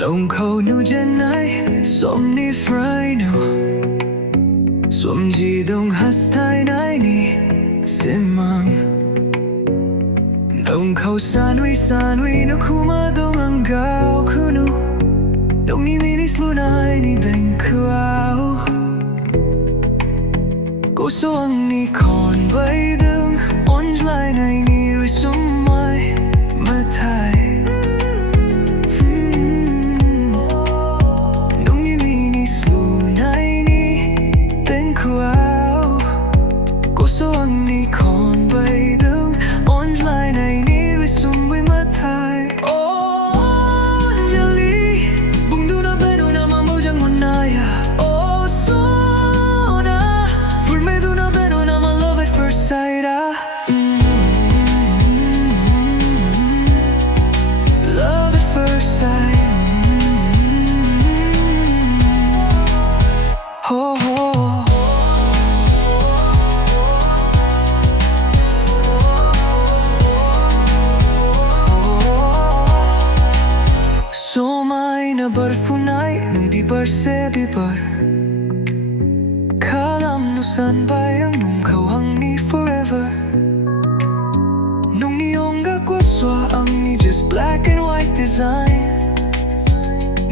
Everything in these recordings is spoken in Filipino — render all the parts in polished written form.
Nông khâu nu chân ai Som ni fry nu Som ji dong has tai nai ni Simang Nông khâu san wi nu kuma dong ang gao kunu Nông ni minis lunai ni deng kuao Cô số ang ni kon bay dong Onj lai nai ni rui sum mai ma thai Barfunai nung di persebi bar Kalam nu san bayang nung kawang ni forever Nung niyongga kwaswa ang ni just black and white design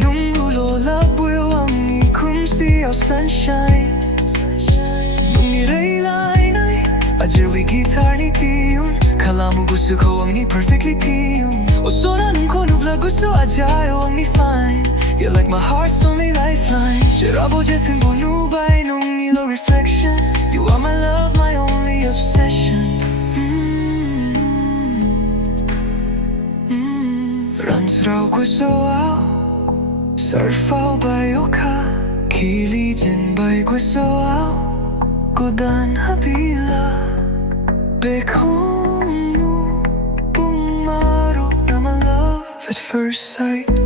Nung ulo labuyo ang ni kumsiyaw sunshine Nung niraylay nay ajerwi guitar ni tiyun Kalamu gusto ko ang ni perfectly tiyun Osona nung ko nubla gusto ajayo ang ni fine You're like my heart's only lifeline Jerabo jetting bunubay nung ilo reflection You are my love, my only obsession Runs raw ko soaw Surfaw bayo ka Kilijin bay ko soaw Godan habila Bekong nu Bumaro na my love at first sight